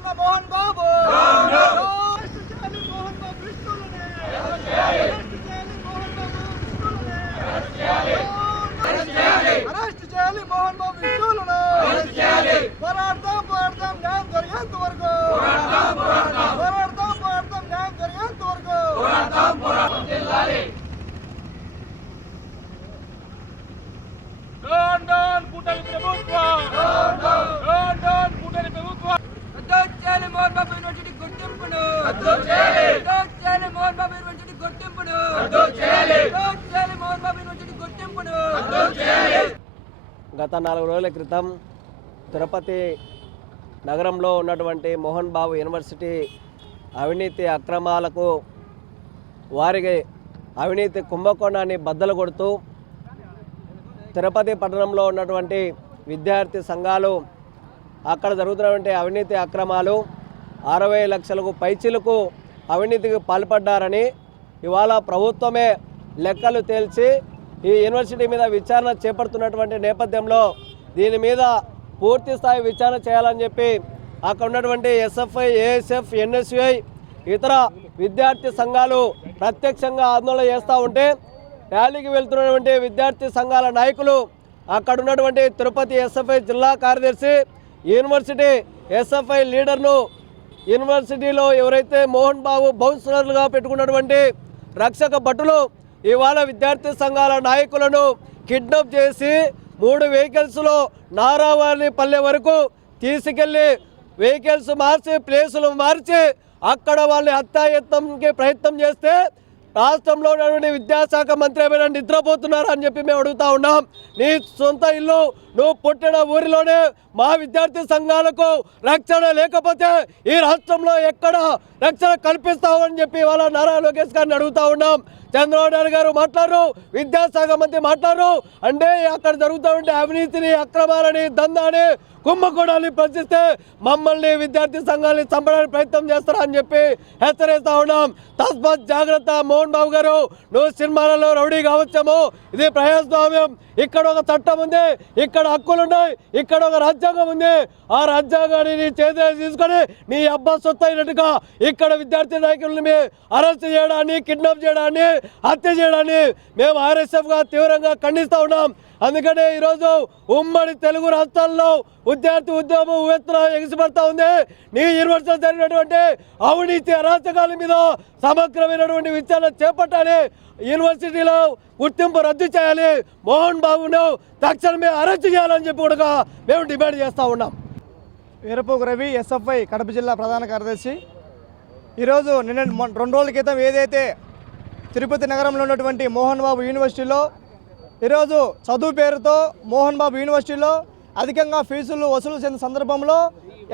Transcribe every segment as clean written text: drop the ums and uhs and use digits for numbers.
చేస్తున్న మోహన్ బాబు అరెస్ట్ చేయాలి మోహన్ బాబు విష్ణువులను పోరాడతాం పోరాడతాం న్యాయం జరిగేంత వరకు పోరాడతాం పోరాడతాం న్యాయం జరిగేంత వరకు కూటమి ప్రభుత్వం కూటమి ప్రభుత్వం రద్దు చేయాలి మోహన్ బాబు యూనివర్సిటీ గుర్తింపును రద్దు చేయాలి మోహన్ బాబు యూనివర్సిటీ గుర్తింపును రద్దు చేయాలి మోహన్ బాబు యూనివర్సిటీ గుర్తింపును రద్దు చేయాలి. గత 4 రోజుల క్రితం తిరుపతి నగరంలో ఉన్నటువంటి మోహన్ బాబు యూనివర్సిటీ అవినీతి అక్రమాలకు వారికి అవినీతి కుంభకోణాన్ని బద్దలు కొడుతూ తిరుపతి పట్టణంలో ఉన్నటువంటి విద్యార్థి సంఘాలు అక్కడ జరుగుతున్నటువంటి అవినీతి అక్రమాలు 60 లక్షలకు పైచిలకు అవినీతికి పాల్పడ్డారని ఇవాళ ప్రభుత్వమే లెక్కలు తేల్చి ఈ యూనివర్సిటీ మీద విచారణ చేపడుతున్నటువంటి నేపథ్యంలో దీని మీద పూర్తి స్థాయి విచారణ చేయాలని చెప్పి అక్కడ ఉన్నటువంటి ఎస్ఎఫ్ఐ, ఏఎస్ఎఫ్, ఎన్ఎస్యుఐ ఇతర విద్యార్థి సంఘాలు ప్రత్యక్షంగా ఆందోళన చేస్తూ ఉంటే ర్యాలీకి వెళ్తున్నటువంటి విద్యార్థి సంఘాల నాయకులు అక్కడ ఉన్నటువంటి తిరుపతి ఎస్ఎఫ్ఐ జిల్లా కార్యదర్శి యూనివర్సిటీ ఎస్ఎఫ్ఐ లీడర్ను యూనివర్సిటీలో ఎవరైతే మోహన్ బాబు బౌన్సర్లుగా పెట్టుకున్నటువంటి రక్షక భటులు ఇవాళ విద్యార్థి సంఘాల నాయకులను కిడ్నాప్ చేసి 3 వెహికల్స్లో నారావారిపల్లె వరకు తీసుకెళ్లి వెహికల్స్ మార్చి ప్లేసులు మార్చి అక్కడ వాళ్ళని హత్యాయత్నంకి ప్రయత్నం చేస్తే రాష్ట్రంలో ఉన్నటువంటి విద్యాశాఖ మంత్రి ఏమైనా నిద్రపోతున్నారా అని చెప్పి మేము అడుగుతా ఉన్నాం. నీ సొంత ఇల్లు నువ్వు పుట్టిన ఊరిలోనే మా విద్యార్థి సంఘాలకు రక్షణ లేకపోతే ఈ రాష్ట్రంలో ఎక్కడ రక్షణ కల్పిస్తావు అని చెప్పి వాళ్ళ నారా లోకేష్ గారిని అడుగుతా ఉన్నాం. చంద్రబాబు నాయుడు గారు మాట్లాడరు, విద్యాశాఖ మంత్రి మాట్లాడరు. అంటే అక్కడ జరుగుతూ అవినీతిని, అక్రమాలని, దందాన్ని, కుంభకోణాన్ని ప్రశ్నిస్తే మమ్మల్ని విద్యార్థి సంఘాన్ని చంపడానికి ప్రయత్నం చేస్తారా అని చెప్పి హెచ్చరిస్తా ఉన్నాం. తస్మాత్ జాగ్రత్త మోహన్ బాబు గారు, నువ్వు సినిమాలలో రౌడీ కావచ్చాము, ఇది ప్రజాస్వామ్యం, ఇక్కడ ఒక చట్టం ఉంది, ఇక్కడ హక్కులు ఉన్నాయి, ఇక్కడ ఒక రాజ్యాంగం ఉంది. ఆ రాజ్యాంగాన్ని నీ చేతిలో తీసుకొని నీ అబ్బా సొత్తు అయినట్టుగా ఇక్కడ విద్యార్థి నాయకులని అరెస్ట్ చేయడాన్ని, కిడ్నాప్ చేయడాన్ని, హత్య చేయడాన్ని మేము ఆర్ఎస్ఎఫ్గా తీవ్రంగా ఖండిస్తూ ఉన్నాం. అందుకనే ఈరోజు ఉమ్మడి తెలుగు రాష్ట్రాల్లో విద్యార్థి ఉద్యమం ఉవ్వెత్తున ఎగిసిపడతా ఉంది. నీ యూనివర్సిటీలో జరిగినటువంటి అవినీతి అరాచకాల మీద సమగ్రమైనటువంటి విచారణ చేపట్టాలి. యూనివర్సిటీలో గుర్తింపు రద్దు చేయాలి. మోహన్ బాబును తక్షణమే అరెస్ట్ చేయాలని చెప్పి కూడా మేము డిమాండ్ చేస్తూ ఉన్నాం. వీరపోగు రవి, ఎస్ఎఫ్ఐ కడప జిల్లా ప్రధాన కార్యదర్శి. ఈరోజు నిన్న 2 రోజుల క్రితం ఏదైతే తిరుపతి నగరంలో ఉన్నటువంటి మోహన్ బాబు యూనివర్సిటీలో ఈరోజు చదువు పేరుతో మోహన్ బాబు యూనివర్సిటీలో అధికంగా ఫీజులు వసూలు చేసిన సందర్భంలో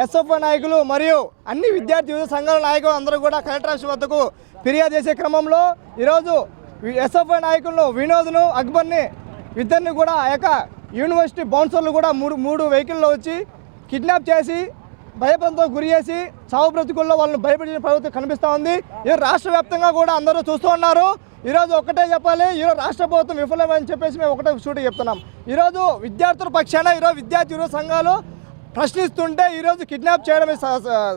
ఎస్ఎఫ్ఐ నాయకులు మరియు అన్ని విద్యార్థి యువత సంఘాల నాయకులు అందరూ కూడా కలెక్టర్ ఆఫీస్ వద్దకు ఫిర్యాదు చేసే క్రమంలో ఈరోజు ఎస్ఎఫ్ఐ నాయకులను వినోద్ను, అక్బర్ని ఇద్దరిని కూడా ఆ యొక్క యూనివర్సిటీ బౌన్సర్లు కూడా మూడు వెహికల్లో వచ్చి కిడ్నాప్ చేసి భయపడంతో గురి చేసి చావు బ్రతుకుల్లో వాళ్ళని భయపడిన ప్రభుత్వం కనిపిస్తూ ఉంది. ఇది రాష్ట్ర వ్యాప్తంగా కూడా అందరూ చూస్తూ ఉన్నారు. ఈరోజు ఒకటే చెప్పాలి, ఈరోజు రాష్ట్ర ప్రభుత్వం విఫలమని చెప్పేసి మేము ఒకటే సూటి చెప్తున్నాం. ఈరోజు విద్యార్థుల పక్షాన ఈరోజు విద్యార్థి యువ సంఘాలు ప్రశ్నిస్తుంటే ఈరోజు కిడ్నాప్ చేయడం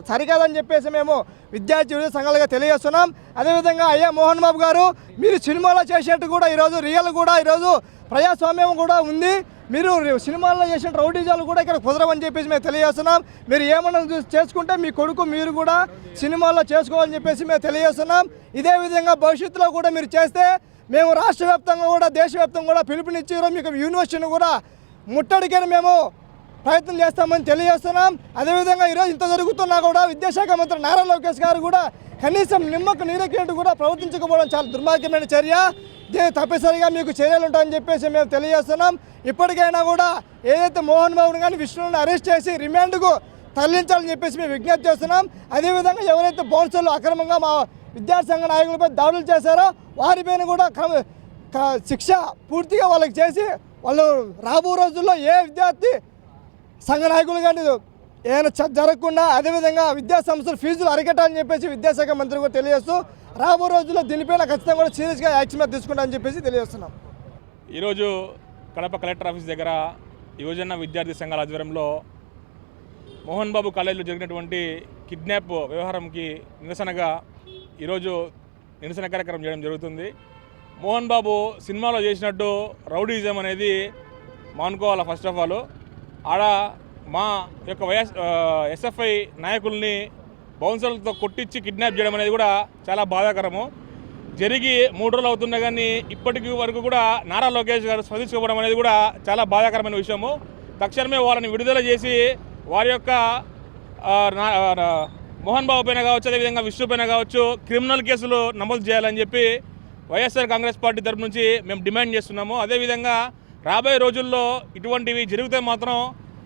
సరికాదని చెప్పేసి మేము విద్యార్థి యువ సంఘాలుగా తెలియజేస్తున్నాం. అదేవిధంగా అయ్యా మోహన్ బాబు గారు, మీరు సినిమాలో చేసేట్టు కూడా ఈరోజు రియల్ కూడా ఈరోజు ప్రజాస్వామ్యం కూడా ఉంది. మీరు సినిమాల్లో చేసిన రౌడీజాలు కూడా ఇక్కడ కుదరవని చెప్పేసి మేము తెలియజేస్తున్నాం. మీరు ఏమన్నా చేసుకుంటే మీ కొడుకు మీరు కూడా సినిమాల్లో చేసుకోవాలని చెప్పేసి మేము తెలియజేస్తున్నాం. ఇదే విధంగా భవిష్యత్తులో కూడా మీరు చేస్తే మేము రాష్ట్ర వ్యాప్తంగా కూడా దేశవ్యాప్తంగా కూడా పిలుపునిచ్చి మీకు యూనివర్సిటీని కూడా ముట్టడికని మేము ప్రయత్నం చేస్తామని తెలియజేస్తున్నాం. అదేవిధంగా ఈరోజు ఇంత జరుగుతున్నా కూడా విద్యాశాఖ మంత్రి నారా లోకేష్ గారు కూడా కనీసం నిమ్మకు నీరెక్కినట్టు కూడా ప్రవర్తించకపోవడం చాలా దుర్మార్గమైన చర్య. దీన్ని తప్పనిసరిగా మీకు చర్యలు ఉంటాయని చెప్పేసి మేము తెలియజేస్తున్నాం. ఇప్పటికైనా కూడా ఏదైతే మోహన్ బాబుని కానీ విష్ణుని అరెస్ట్ చేసి రిమాండ్కు తరలించాలని చెప్పేసి మేము విజ్ఞప్తి చేస్తున్నాం. అదేవిధంగా ఎవరైతే బౌన్సర్లు అక్రమంగా మా విద్యార్థి సంఘ నాయకులపై దాడులు చేశారో వారిపైన కూడా శిక్ష పూర్తిగా వాళ్ళకి చేసి వాళ్ళు రాబో రోజుల్లో ఏ విద్యార్థి సంఘ నాయకులు కానీ ఏమైనా జరగకుండా అదేవిధంగా విద్యాసంస్థలు ఫీజులు అరికట్టాలని చెప్పేసి విద్యాశాఖ మంత్రి కూడా తెలియజేస్తూ రాబో రోజుల్లో దీనిపైన ఖచ్చితంగా కూడా సీరియస్గా యాక్షన్ మీద తీసుకుంటామని చెప్పేసి తెలియజేస్తున్నాం. ఈరోజు కడప కలెక్టర్ ఆఫీస్ దగ్గర యువజన విద్యార్థి సంఘాల ఆధ్వర్యంలో మోహన్ బాబు కాలేజీలో జరిగినటువంటి కిడ్నాప్ వ్యవహారంకి నిరసనగా ఈరోజు నిరసన కార్యక్రమం చేయడం జరుగుతుంది. మోహన్ బాబు సినిమాలో చేసినట్టు రౌడీజం అనేది మానుకోవాలి. ఫస్ట్ ఆఫ్ ఆల్ ఆడ మా యొక్క ఎస్ఎఫ్ఐ నాయకుల్ని బౌన్సర్లతో కొట్టించి కిడ్నాప్ చేయడం అనేది కూడా చాలా బాధాకరము. జరిగి 3 రోజులు అవుతున్నా కానీ ఇప్పటికి వరకు కూడా నారా లోకేష్ గారు స్పందించుకోవడం అనేది కూడా చాలా బాధాకరమైన విషయము. తక్షణమే వాళ్ళని విడుదల చేసి వారి యొక్క మోహన్ బాబు పైన కావచ్చు, అదేవిధంగా విష్ణు పైన కావచ్చు క్రిమినల్ కేసులు నమోదు చేయాలని చెప్పి వైఎస్ఆర్ కాంగ్రెస్ పార్టీ తరఫు నుంచి మేము డిమాండ్ చేస్తున్నాము. అదేవిధంగా రాబోయే రోజుల్లో ఇటువంటివి జరిగితే మాత్రం,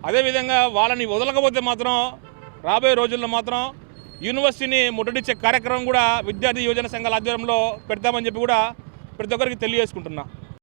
అదేవిధంగా వాళ్ళని వదలకపోతే మాత్రం రాబోయే రోజుల్లో మాత్రం యూనివర్సిటీని ముట్టడిచ్చే కార్యక్రమం కూడా విద్యార్థి యువజన సంఘాల ఆధ్వర్యంలో పెడతామని చెప్పి కూడా ప్రతి ఒక్కరికి తెలియజేసుకుంటున్నా.